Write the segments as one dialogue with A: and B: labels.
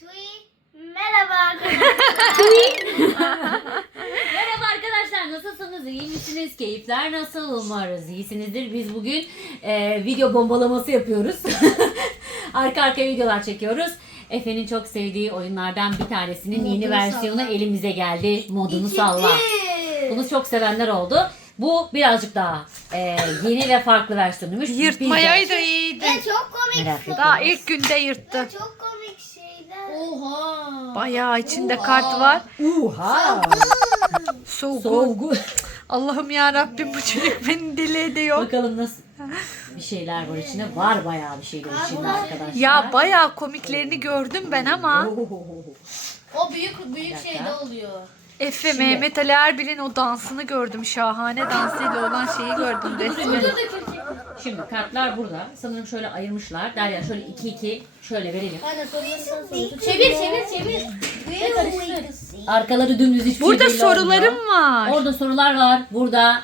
A: Merhaba arkadaşlar.
B: Merhaba arkadaşlar, nasılsınız? İyi misiniz? Keyifler nasıl? Umarız iyisinizdir. Biz bugün video bombalaması yapıyoruz. Arka arkaya videolar çekiyoruz. Efe'nin çok sevdiği oyunlardan bir tanesinin yeni versiyonu elimize geldi. Modunu salla. Bunu çok sevenler oldu. Bu birazcık daha yeni ve farklı versiyonuymuş.
C: Yırtmayaydı da iyiydi.
A: Ve çok komik.
B: Merak ettim.
C: Daha ilk günde yırttı.
A: Ve çok komik şeyler.
D: Oha.
C: Bayağı içinde kart var.
B: Uha!
C: Soğuk.
B: So good.
C: Allah'ım ya Rabbim, bu çocuk beni deli ediyor.
B: Bakalım nasıl bir şeyler var içinde. Var bayağı bir şeyler içinde arkadaşlar.
C: Ya bayağı komiklerini gördüm ben ama
D: O büyük şeyde oluyor.
C: Efe, Mehmet Ali Erbil'in o dansını gördüm. Şahane dansıyla olan şeyi gördüm resmen.
B: Şimdi kartlar burada. Sanırım şöyle ayırmışlar. Derya şöyle 2-2 şöyle verelim.
D: Aynen soruları sen soruyorsun. Çevir. Ve karıştır.
B: Arkaları dümdüz hiçbir
C: Burada
B: şey belli
C: sorularım
B: olmuyor.
C: var.
B: Orada sorular var. Burada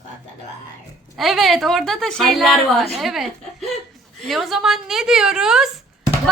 C: Evet, orada da şeyler
B: Haller
C: var.
B: var.
C: Evet. O zaman ne diyoruz?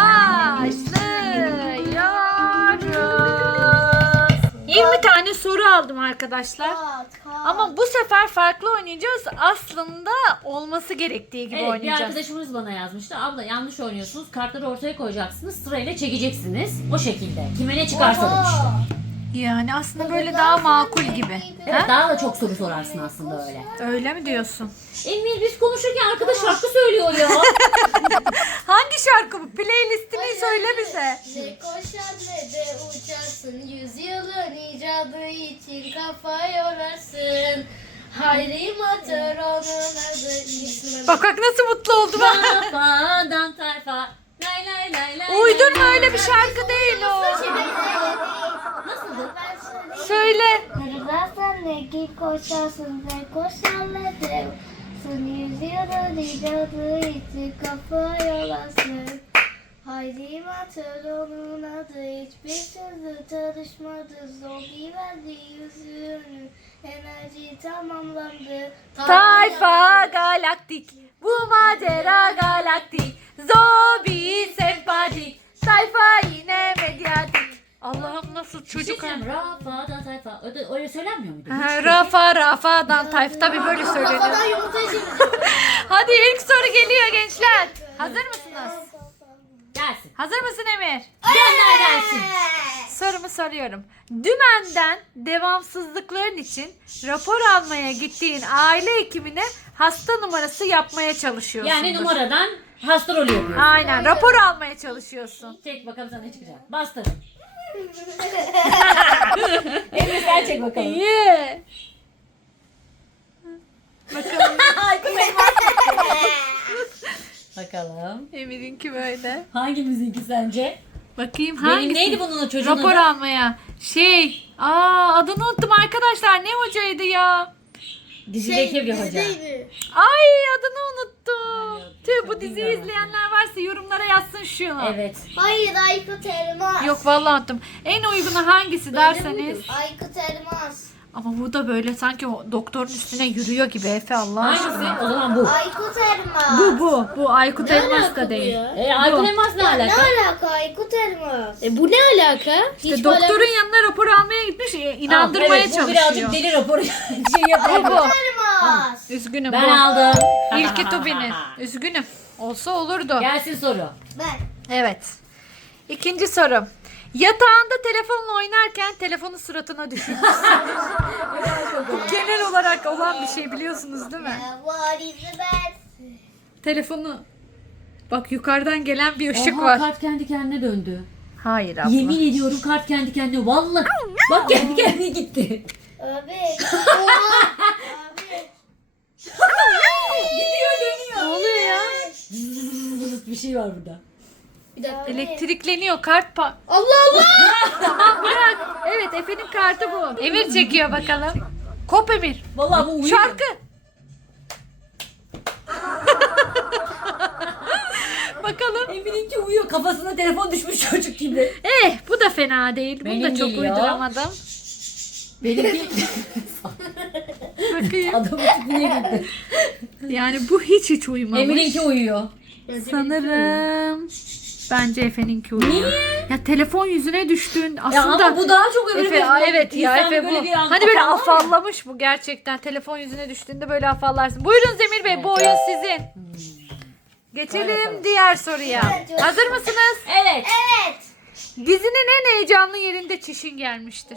C: Başlıyoruz. 20 tane soru aldım arkadaşlar. Ama bu sefer farklı oynayacağız. Aslında olması gerektiği gibi
B: evet, bir
C: oynayacağız.
B: arkadaşımız bana yazmıştı. Abla yanlış oynuyorsunuz. Kartları ortaya koyacaksınız. Sırayla çekeceksiniz. O şekilde. Kime ne çıkarsa demişti.
C: Yani aslında böyle daha makul gibi.
B: Evet, daha da çok soru sorarsın aslında öyle.
C: Öyle mi diyorsun?
B: Emir biz konuşurken arkadaş şarkı söylüyor ya.
C: Hangi şarkı bu? Playlistini söyle bize.
D: Ne koşar ne de uçarsın. Yüzyılın icadı için kafa yorarsın. Hayri Matör onun adı ismi.
C: Bak nasıl mutlu oldum.
B: Tayfadan tayfa. Lay lay lay lay.
C: Uydurma, öyle bir şarkı değil o.
B: Nasıldı?
C: Söyle.
A: Kırılarsan ne ki koşarsın ve koşarla devsin. Yüzyılın icadı için kafa yolasın. Haydi Matör onun adı, hiçbir sözü tanışmadı. Zombi verdi yüzünü, enerji tamamlandı.
C: Tayfa galaktik, bu macera galaktik. Zombi sempatik, tayfa yine medyatik. Allah'ım nasıl çocuk.
B: Rafadan tayfa. Öyle söylenmiyor muydu?
C: Ha, Rafadan tayfa. Tabii böyle söyleniyor.
D: Kafadan yumurtayı çevireceğim.
C: Hadi ilk soru geliyor gençler. Hazır mısınız?
B: Gelsin.
C: Hazır mısın Emir?
B: Gönder gelsin.
C: Sorumu soruyorum. Dümenden devamsızlıkların için rapor almaya gittiğin aile hekimine hasta numarası yapmaya çalışıyorsun.
B: Yani numaradan hasta rolü yapıyor.
C: Aynen, rapor almaya çalışıyorsun.
B: Çek bakalım sana ne çıkacak. Bastır. Emre sen çek bakalım.
C: İyi. Bakalım.
B: Bakalım.
C: Emir'inki böyle.
B: Hangimizinki sence?
C: Bakayım
B: Benim
C: hangisi?
B: neydi bunun çocuğun
C: Rapor
B: adı?
C: almaya. Adını unuttum arkadaşlar. Ne hocaydı ya?
B: Dizideki bir hoca.
D: Dizideydi.
C: Ay, adını unuttum. Tüh, bu diziyi
B: bilmiyorum
C: izleyenler varsa yorumlara yazsın şunu.
B: Evet.
A: Hayır, Aykut Elmas.
C: Yok vallahi unuttum. En uygunu hangisi derseniz.
A: Aykut Elmas.
C: Ama bu da böyle sanki o doktorun üstüne yürüyor gibi Efe, Allah aşkına.
B: Hangisi? O zaman bu.
A: Aykut Elmas.
C: Bu Aykut Elmas da değil.
B: Aykut Elmas ne
A: Ne
B: alaka?
A: alaka Aykut Elmas?
D: Bu ne alaka?
C: İşte doktorun yanına rapor almaya gitmiş, inandırmaya
B: evet, bu
C: çalışıyor.
B: birazcık deli raporu şey yapıyor.
C: Bu.
A: Elmas.
C: Üzgünüm
B: Ben
C: bu.
B: aldım.
C: İlki Tubi'nin. Üzgünüm. Olsa olurdu.
B: Gelsin soru.
A: Ben.
C: Evet. İkinci sorum. Yatağında telefonla oynarken telefonu suratına düşürmüşsün. Bu genel olarak olan bir şey, biliyorsunuz değil mi?
A: What is the best?
C: Telefonu. Bak, yukarıdan gelen bir ışık
B: Oha,
C: var.
B: kart kendi kendine döndü.
C: Hayır abla.
B: Yemin ediyorum kart kendi kendine. Vallahi. Bak kendi kendine gitti.
A: Abi. Oha. Abi.
B: Gidiyor dönüyor.
C: Ne oluyor ya?
B: Bir şey var burada.
D: Bir dakika.
C: Elektrikleniyor kart
D: Allah Allah.
C: Tamam, bırak. Evet, Efe'nin kartı bu. Emir çekiyor bakalım. Kop Emir.
B: Vallahi bu uyuyor.
C: Şarkı. Bakalım.
B: Emir'inki uyuyor. Kafasına telefon düşmüş çocuk gibi.
C: Bu da fena değil. Bunu
B: Benim
C: da çok
B: geliyor.
C: uyduramadım.
B: Benimki
C: Bakayım.
B: adamın tipine gitti.
C: Yani bu hiç uyumamış.
B: Emir'inki uyuyor.
C: Sanırım Bence Efe'ninki uyuyor.
B: Niye?
C: Ya telefon yüzüne düştün.
B: Ya
C: Aslında
B: ama bu daha çok öbürü.
C: Efe, evet ya
B: İnsan
C: Efe
B: böyle
C: bu.
B: bir an
C: Hani böyle
B: afallar ya.
C: afallamış bu gerçekten. Telefon yüzüne düştüğünde böyle afallarsın. Buyurun Zemir Bey, bu oyun sizin. Geçelim diğer soruya. Hazır mısınız?
B: Evet.
A: Evet.
C: Dizinin en heyecanlı yerinde çişin gelmiştir.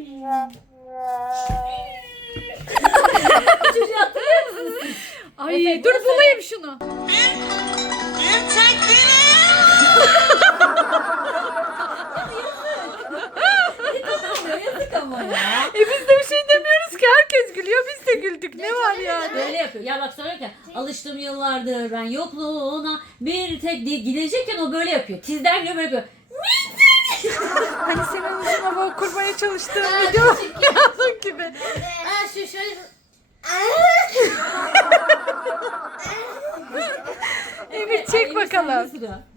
B: Çocuğu hatırlıyor musunuz?
C: Ay
B: Efe,
C: dur
B: bunu
C: bulayım şunu.
B: Yazık ama ya.
C: Biz de bir şey demiyoruz ki, herkes gülüyor, biz de güldük. Ne var yani?
B: Böyle yapıyor. Ya bak sonra ki alıştım yıllardır ben yokluğuna bir tek diye gidecekken o böyle yapıyor. Tizden gibi böyle yapıyor.
C: Hani senin uzun hava kurmaya çalıştığın video onun gibi.
D: Aa şu şöyle.
C: Emir çek bakalım.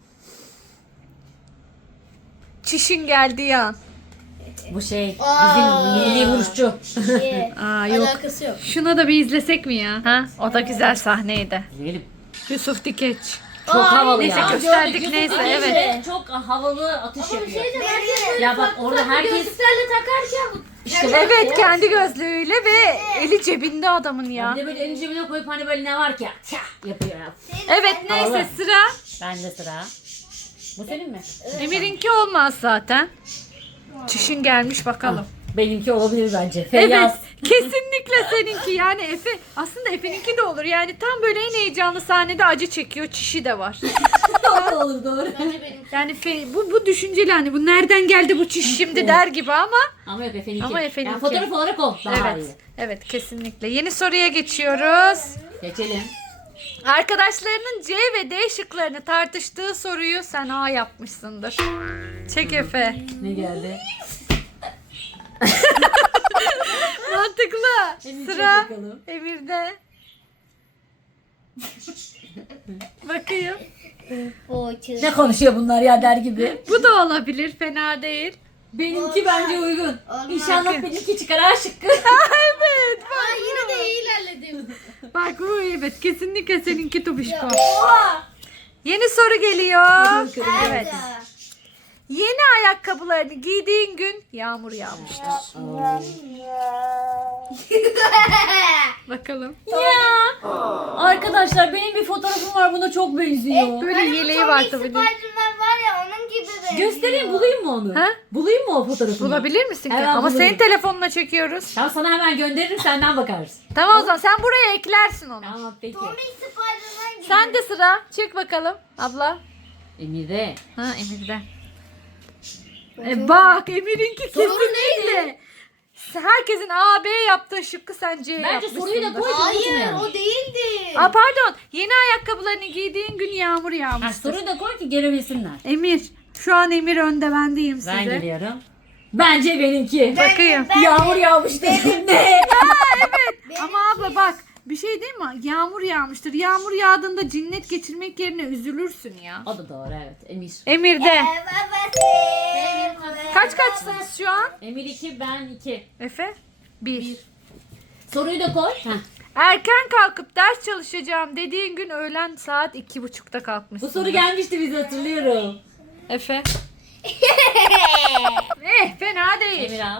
C: Çişin geldiği an.
B: Bu şey
D: Aa.
B: bizim milli vuruşçu.
C: Aa yok.
D: Alakası yok.
C: Şuna da bir izlesek mi ya? Ha? O da güzel sahneydi.
B: Diyelim.
C: Yusuf Dikeç.
B: Çok havalı
C: neyse,
B: ya.
C: gösterdik,
B: Yusuf
C: neyse,
B: Dikeç
C: evet.
B: de Çok havalı atış
D: Ama bir
B: yapıyor.
D: şey de herkes
B: Ya bak orada herkes
D: gözlüklerle takarken
B: işte bak,
C: Evet, kendi gözlüğüyle ve eli cebinde adamın ya.
B: bir de böyle elini cebine koyup hani böyle ne var ki ya yapıyor ya.
C: Evet, neyse
B: Havalı.
C: sıra.
B: Bende sıra. Bu senin mi?
C: Emir'inki olmaz zaten. Çişin gelmiş bakalım.
B: Benimki olabilir bence.
C: Evet,
B: Feyyaz.
C: kesinlikle seninki. Yani Efe, aslında Efe'ninki de olur. Yani tam böyle en heyecanlı sahnede acı çekiyor, çişi de var.
B: O da olur doğru.
D: bence benim.
C: Yani bu düşünceli, hani bu nereden geldi bu çiş şimdi der gibi ama.
B: Ama yok Efe'ninki.
C: Ama Efe'ninki.
B: Yani fotoğraf olarak o daha
C: Evet,
B: iyi.
C: evet kesinlikle. Yeni soruya geçiyoruz.
B: Geçelim.
C: Arkadaşlarının C ve D şıklarını tartıştığı soruyu sen A yapmışsındır. Çek Efe.
B: Ne geldi?
C: Mantıklı.
B: Emin
C: Sıra
B: çek bakalım.
C: Emir'de. Bakayım.
B: Ne konuşuyor bunlar ya der gibi.
C: Bu da olabilir. Fena değil.
B: Benimki bence uygun. İnşallah benimki çıkar ha şıkkı.
C: Evet.
D: Aa yine de iyi ilerledim.
C: Bak bu evet. Kesinlikle seninki Tubişko. Yeni soru geliyor. Evet. Yeni ayakkabılarını giydiğin gün yağmur yağmıştır. Bakalım.
B: Ya. Arkadaşlar benim bir fotoğrafım var buna çok benziyor.
C: Böyle yeleği var tabii.
A: Spiderman var ya onun gibi benziyor.
B: Göstereyim bulayım mı onu?
C: Ha?
B: Bulayım mı o fotoğrafını?
C: Bulabilir misin ki?
B: Evet,
C: Ama
B: bulurum.
C: senin telefonuna çekiyoruz.
B: Tamam sana hemen gönderirim senden bakarız.
C: Tamam o zaman sen buraya eklersin onu.
B: Tamam peki.
A: Tommy Spiderman gibi.
C: Sen de sıra. Çek bakalım abla.
B: Emir'de.
C: Ha Emir'de. Bak Emir'inki
D: Soru
C: kesinlikle. Herkesin A, B yaptığı şıkkı sen C
B: Bence
C: yapmışsındır.
B: soruyu da koy.
D: Hayır
B: unutmayalım.
D: o değildi.
C: Aa pardon. Yeni ayakkabılarını giydiğin gün yağmur
B: Ha,
C: yağmıştır.
B: soruyu da koy ki görebilsinler.
C: Emir. Şu an Emir önde, ben diyeyim size.
B: Ben geliyorum. Bence benimki.
C: Bakayım.
B: Yağmur yağmıştır. Ne?
C: Ama abla bak, bir şey değil mi? Yağmur yağmıştır. Yağmur yağdığında cinnet geçirmek yerine üzülürsün ya.
B: O da doğru evet. Emir.
C: Emir'de.
A: Babası.
C: Kaç kaçsınız şu an?
B: Emir 2 ben 2.
C: Efe? 1.
B: Soruyu da koy. Heh.
C: Erken kalkıp ders çalışacağım dediğin gün öğlen saat 2.30'da kalkmışsın.
B: Bu soru gelmişti bize hatırlıyorum.
C: Efe? Fena değil.
B: Emir al.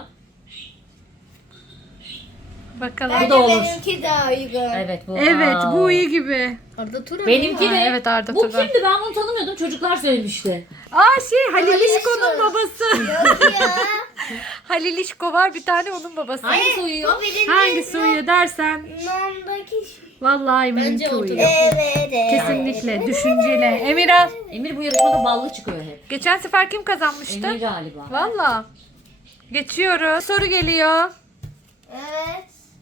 C: Bakalım.
B: Bu da olur.
A: Benimki daha uygun.
B: Evet bu.
C: Evet
B: Aa.
C: bu iyi gibi.
D: Arda Turan.
B: Benimki de.
C: Aa, evet, Arda
B: Bu
C: Turan.
B: kimdi ben bunu tanımıyordum. Çocuklar söylemişti.
C: Halil
D: Halil
C: İşko'nun
D: İşko.
C: babası.
A: Yok ya.
C: Halil İşko var, bir tane onun babası.
B: Hangisi uyuyor?
A: Bu birinci
C: Hangisi uyuyor dersen
A: Nom'daki
C: vallahi
D: Bence
C: Emir'inki
D: ortada.
C: uyuyor.
A: Evet.
C: Kesinlikle düşünceli. Emir al.
B: Emir bu yarışmada ballı çıkıyor hep.
C: Geçen sefer kim kazanmıştı?
B: Emir galiba.
C: Valla. Geçiyoruz. Soru geliyor.
A: Evet.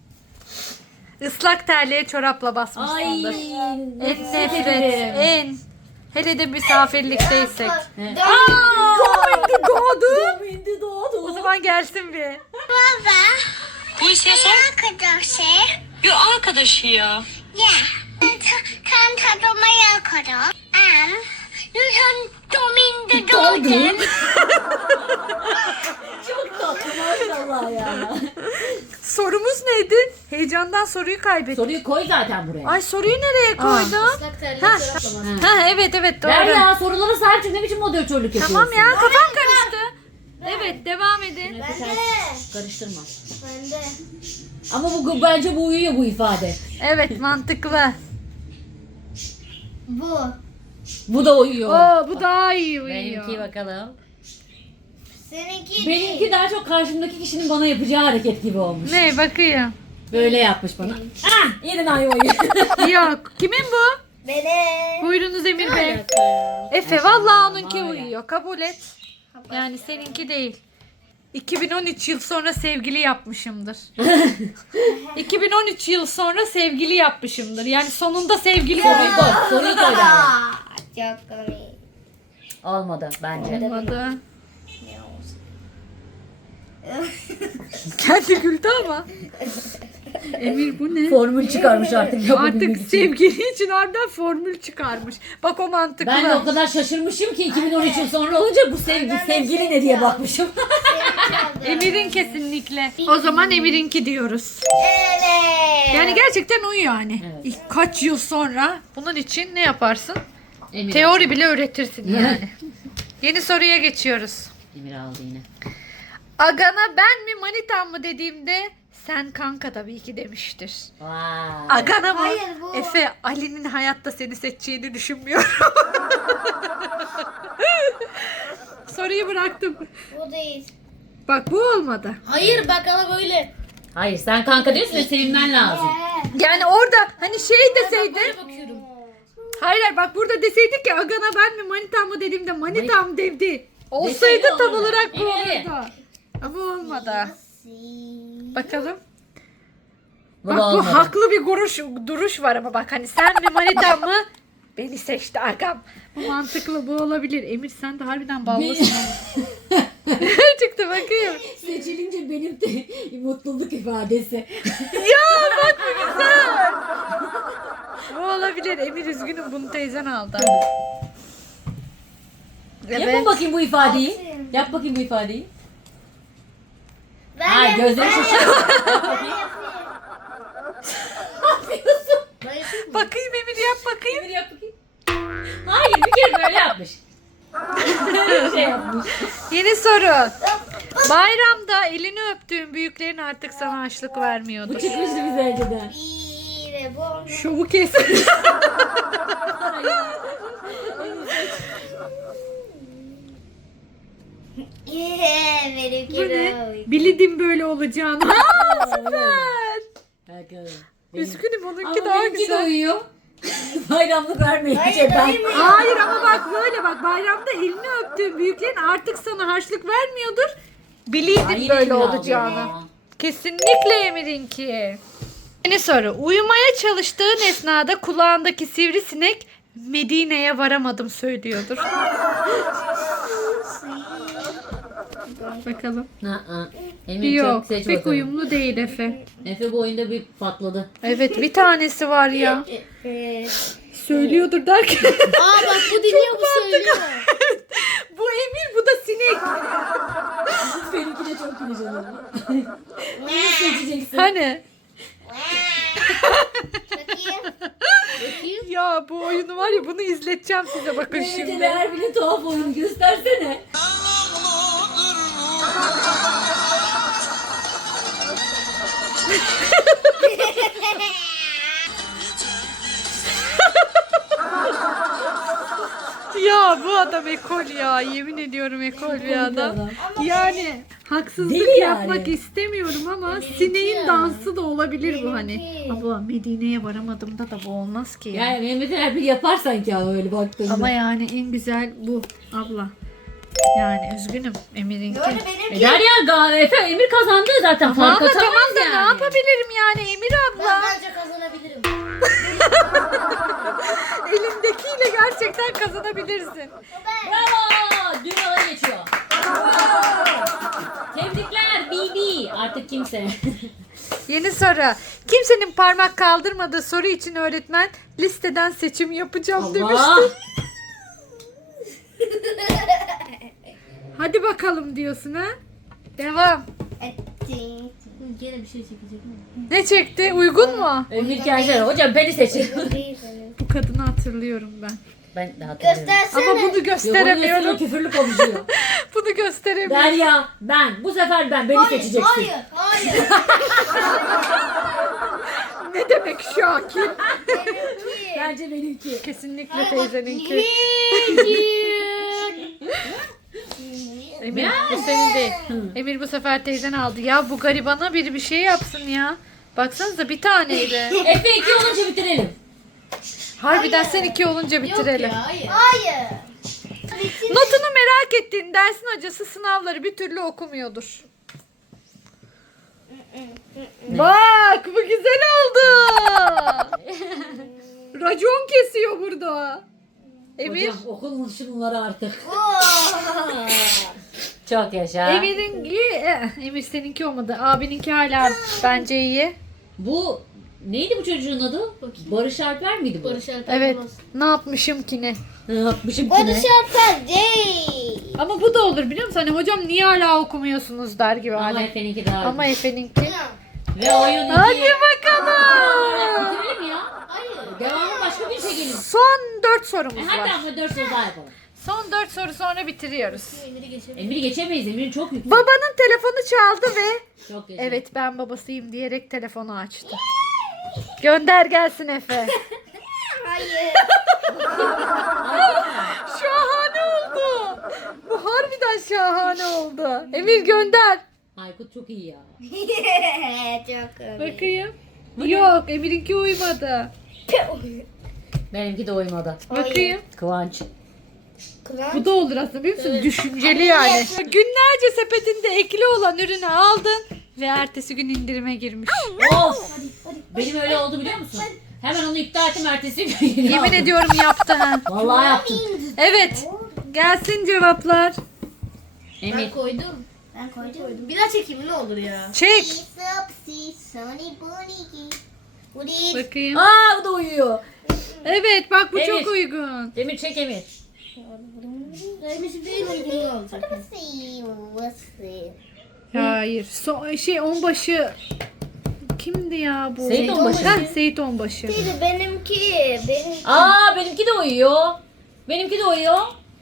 C: Islak terliğe çorapla
B: Ay.
C: basmışsındır. En nefret.
B: ederim.
C: En. Hele de misafirlikteysek.
B: Evet.
C: Doğdu.
B: Indi doğdu.
C: O zaman gelsin bir.
E: Bu ise
A: Arkadaşı.
E: bir arkadaşı ya.
A: Ya. Kan tadıma yakarım. Lütfen dominde doğdum.
B: Çok tatlı maşallah ya.
C: Sorumuz neydi? heyecandan soruyu kaybettim.
B: Soruyu koy zaten buraya.
C: Ay soruyu nereye koydum?
D: Islak terlik
C: Ha.
D: çoraplamaz.
C: Ha evet doğru.
B: Ver ya, sorulara sahip çık, ne biçim moderatörlük yapıyorsun?
C: Tamam ya kafam karıştı. Evet devam edin.
B: Efe, karıştırma.
D: Bende.
B: Ama bu bence bu uyuyor bu ifade.
C: Evet mantıklı.
D: Bu.
B: Bu da uyuyor.
C: Oo bu daha iyi uyuyor.
B: Benimki bakalım.
D: Seninki
B: Benimki daha çok karşımdaki kişinin bana yapacağı hareket gibi olmuş.
C: Ne bakayım.
B: Böyle yapmış bana. Ah! Yedin ayvayı.
C: Yok. Kimin bu?
D: Benim.
C: Buyurunuz Emir Bey. Efe vallahi onunki
B: var ya.
C: uyuyor. Kabul et. Yani seninki değil. 2013 yıl sonra sevgili yapmışımdır. 2013 yıl sonra sevgili yapmışımdır. Yani sonunda sevgili
B: Soruyu koy. Soruyu koy bence.
D: Çok komik.
B: Olmadı bence.
C: olmadı. Kendi güldü ama. Emir bu ne?
B: Formül çıkarmış artık yapabilmek
C: Artık
B: için.
C: sevgili için harbiden formül çıkarmış. Bak o mantıklı.
B: Ben de o kadar şaşırmışım ki 2013 yıl sonra olunca bu sevgili ne diye bakmışım.
C: Emir'in kesinlikle. O zaman Emir'inki diyoruz.
D: Evet.
C: Yani gerçekten uyuyor hani.
B: Evet.
C: İlk kaç yıl sonra bunun için ne yaparsın?
B: Emir
C: Teori bile öğretirsin yani. Yeni soruya geçiyoruz.
B: Emir aldı yine.
C: Agana ben mi manitam mı dediğimde sen kanka tabii ki demiştir.
B: Vay.
C: Agana mı?
D: Hayır, bu-
C: Efe Ali'nin hayatta seni seçeceğini düşünmüyorum. Soruyu bıraktım.
D: Bu değil.
C: Bak bu olmadı.
D: Hayır bak ama böyle.
B: Hayır, sen kanka diyorsun ve sevinmen lazım.
C: Yani orada hani şey deseydi.
D: Böyle bakıyorum.
C: Hayır bak burada deseydik ki Agana ben mi manitam mı dediğimde manitam dedi. Olsaydı
B: Deseydi
C: tam
B: olurdu.
C: olarak bu
B: Evet.
C: olurdu. Ama olmadı. Bakalım.
B: Bu
C: Bak
B: da
C: bu
B: olmadı.
C: haklı bir duruş var ama bak hani sen mi manitam mı? Beni seçti agam. Bu mantıklı bu olabilir. Emir sen de harbiden ballısın. Çıktı bakayım.
B: Seçilince benim de mutluluk ifadesi.
C: Ya bak bu güzel. Bu olabilir. Emir üzgünüm bunu teyzen aldı.
B: Yapın bakayım bu ifadeyi. Yap bakayım bu ifadeyi. Ha, gözleri şaşırıyor.
C: Bakayım Emir yap bakayım.
B: Emir yap bakayım. Hayır, bir kere böyle yapmış. Şey yapmış.
C: Yeni soru. Bayramda elini öptüğün büyüklerin artık sana harçlık
B: Bu
C: vermiyordur.
B: çıkmıştı bize önceden.
D: Bir bu.
C: Şovu kes.
D: Benimki
C: Bu ne?
D: de.
C: Bilirdim böyle olacağını. Aa, süper.
B: Bakalım.
C: Üzgünüm onunki
B: Ama
C: daha
B: benimki de
C: güzel.
B: uyuyor. Bayramlık vermeyince ben.
C: Hayır ama bak böyle bak bayramda elini öptüğün büyüklerin artık sana harçlık vermiyordur. Bilirdim
B: Hayır,
C: böyle
B: Emir aldı
C: olacağını.
B: ya.
C: Kesinlikle Emir'inki. Yeni soru. Uyumaya çalıştığın esnada kulağındaki sivrisinek Medine'ye varamadım söylüyordur. Bakalım.
B: Emir
C: Yok
B: çok seç
C: pek
B: bakalım.
C: uyumlu değil Efe.
B: Efe bu oyunda bir patladı.
C: Evet bir tanesi var ya. Söylüyordur derken.
D: Aa bak bu dinliyor bu söylüyor.
C: Bu Emir bu da sinek.
B: Benimki de çok güleceğim. Onu seçeceksin.
C: Hani?
D: Bakayım. Bakayım.
C: Ya bu oyunu var ya bunu izleteceğim size bakın
B: Mehmet'e
C: şimdi.
B: de her biri tuhaf oyunu göstersene.
C: Ya bu adam ekol ya. Yemin ediyorum ekol bir adam. Yani haksızlık
B: Deli
C: yapmak
B: yani.
C: istemiyorum ama
D: Benimki
C: sineğin
D: ya.
C: dansı da olabilir bu hani.
D: Benimki.
C: Ama Medine'ye varamadığımda da bu olmaz ki.
B: Yani Mehmet'e her biri yapar sanki ama öyle baktığında.
C: Ama yani en güzel bu abla. Yani üzgünüm Emir'inki.
D: Böyle benimki.
B: Eder ya Efe, Emir kazandı zaten.
C: Ama
B: Fark
C: tamam
B: atamaz
C: da
B: yani.
C: ne yapabilirim yani Emir
D: Ben
C: abla.
D: bence kazanabilirim.
C: Elimdekiyle gerçekten kazanabilirsin.
B: Bravo! Dün alay geçiyor. Tebrikler BB. Artık kimse.
C: Yeni soru. Kimsenin parmak kaldırmadığı soru için öğretmen listeden seçim yapacağım
B: Allah!
C: demişti. Hadi bakalım diyorsun ha. Devam.
D: Gene bir şey çekecek mi?
C: Ne çekti? Uygun mu?
B: Emir kendisi. Hocam beni seçin.
C: Bu kadını hatırlıyorum ben.
B: Ben de hatırlıyorum.
A: Göstersene.
C: Ama bunu gösteremiyorum.
B: Küfürlü konuşuyor.
C: Bunu gösteremiyorum.
B: Derya ben. Bu sefer ben. Beni seçeceksin.
D: Hayır.
C: Ne demek Şakir?
B: Bence benimki.
C: Kesinlikle teyzeninki. Emir bu senin değil. Emir bu sefer teyzen aldı. Ya bu garibana biri bir şey yapsın ya. Baksanıza bir taneydi.
B: Efe 2 olunca bitirelim.
C: Harbiden sen 2 olunca bitirelim.
D: Hayır.
C: Notunu merak ettiğin dersin hocası sınavları bir türlü okumuyordur. Bak bu güzel oldu. Racon kesiyor burada. Emir.
B: Hocam okul şunları artık. Çok yaşa.
C: Emir seninki olmadı. Abininki hala bence iyi.
B: Bu neydi bu çocuğun adı? Barış Alper miydi bu?
D: Barış Alper
C: Evet.
D: Yılmaz.
C: Ne yapmışım ki ne?
B: Ne yapmışım ki ne?
A: Barış Alper değil.
C: Ama bu da olur biliyor musun? Hani hocam niye hala okumuyorsunuz der gibi
B: Ama
C: hani.
B: Efe'ninki daha
C: Ama
B: iyi.
C: Efe'ninki.
B: Ve oyun 2.
C: Hadi bakalım.
B: Bitirelim ya.
D: Hayır.
B: Devamı başka bir şey gelir.
C: Son 4 sorumuz
B: Hadi
C: var.
B: ama 4 soru daha yapalım.
C: Son 4 soru sonra bitiriyoruz.
D: Emir'i geçelim.
B: Emir'i geçemeyiz. Emir'in çok yüksek.
C: Babanın telefonu çaldı ve
B: Çok yaşa.
C: evet ben babasıyım diyerek telefonu açtı. Gönder gelsin Efe.
A: Hayır.
C: Şahane oldu. Bu harbiden şahane oldu. Emir gönder.
B: Aykut çok iyi ya.
A: Çok öyle.
C: Bakayım. Yok Emir'inki uymadı.
B: Benimki de uymadı.
C: Bakayım.
B: Kıvanç.
C: Bu da olur aslında biliyor musun? Düşünceli yani. Günlerce sepetinde ekli olan ürünü aldın ve ertesi gün indirime girmiş.
B: Of. Benim öyle oldu biliyor musun? Hemen onu iptal ettim ertesi gün.
C: Yemin ediyorum yaptı ha.
B: Vallahi yaptım.
C: Evet. Gelsin cevaplar.
B: Emir.
D: Ben koydum.
A: Ben koydum.
D: Bir daha çekeyim ne olur ya.
C: Çek. Bakayım.
B: Aa bu da uyuyor.
C: Evet bak bu
B: Evet.
C: çok uygun.
B: Emir çek Emir.
D: Emir şimdi en uygununu alacak.
C: Hayır. Onbaşı kimdi ya bu?
B: Seyit Onbaşı.
C: Heh, Seyit Onbaşı.
A: Benimki.
B: Aa benimki de uyuyor. Benimki de uyuyor.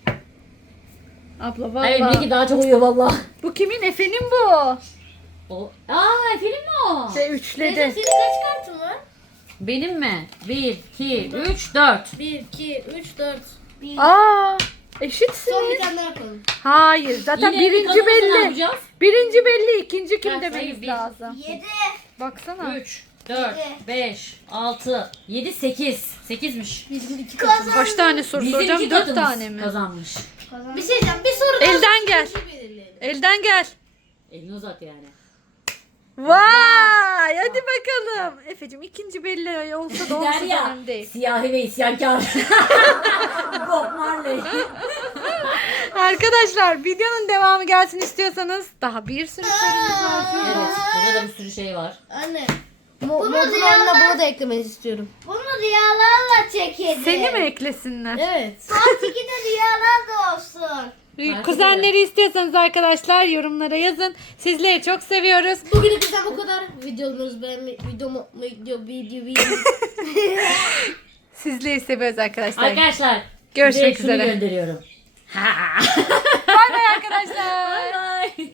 C: Abla
B: Hayır
C: valla.
B: benimki daha çok uyuyor vallahi.
C: Bu kimin? Efe'nin bu.
B: O. Aa Efe'nin mi o?
C: Ve üçledi.
D: Senin kaç kartın var?
B: Benim mi? 1, 2, 3, 4.
D: 1, 2, 3, 4.
C: Aa,
D: Son bir
C: eşitsiniz.
D: tane daha koyalım.
C: Hayır. Zaten
B: Yine
C: birinci
B: kazanırsa ne
C: belli.
B: yapacağız?
C: Birinci belli. İkinci kim
B: Evet,
C: demeniz
B: hayır, bir.
C: lazım.
A: 7.
C: Baksana.
B: 3, 4, 5, 6, 7, 8. 8'miş.
D: Bizim 2 katımız.
C: Kaç tane soru
B: Bizim
C: soracağım?
B: 2
C: 4
B: katımız
C: tane mi?
B: kazanmış.
D: Bir şey diyeceğim. Bir soru daha.
C: Elden gel.
D: belirleyelim.
C: Elden gel.
B: Elini uzat yani.
C: Vay hadi bakalım. Efe'cim ikinci belli olsa da olsa da
B: Derya.
C: önemli değil.
B: Siyahi ve isyankar. Bob Marley.
C: Arkadaşlar videonun devamı gelsin istiyorsanız daha bir sürü sorumuz var.
B: Evet. Burada da bir sürü şey var.
D: Anne.
A: Bunu
D: Bunu da eklemeni istiyorum.
A: Bunu rüyalarla çekelim.
C: Seni mi eklesinler?
D: Evet.
A: Part 2'de rüyalar da olsun.
C: Kuzenleri istiyorsanız arkadaşlar yorumlara yazın. Sizleri çok seviyoruz.
D: Bugünlük bizden bu kadar. Videomuzu beğenmeyi, video.
C: Sizleri seviyoruz arkadaşlar.
B: Arkadaşlar.
C: Görüşmek
B: size şunu
C: üzere.
B: gönderiyorum.
C: Bay bay arkadaşlar.
B: Bye bye.